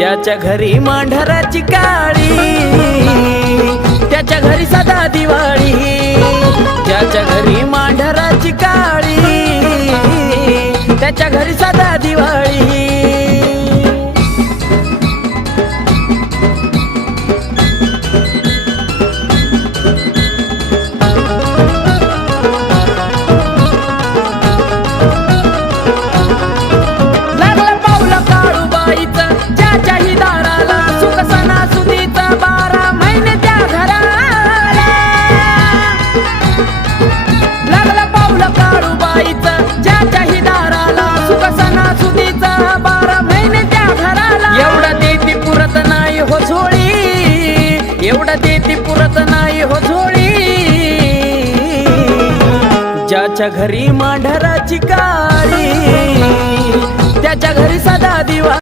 ज्याच्या घरी मांढराची काळी त्याच्या घरी सदा दिवाळी, ज्याच्या घरी मांढराची काळी त्याच्या घरी सदा दिवाळी। एवढा देती पुरत नाही हो झोळी, ज्याच्या घरी मांढराची काळी त्याच्या घरी सदा दिवा।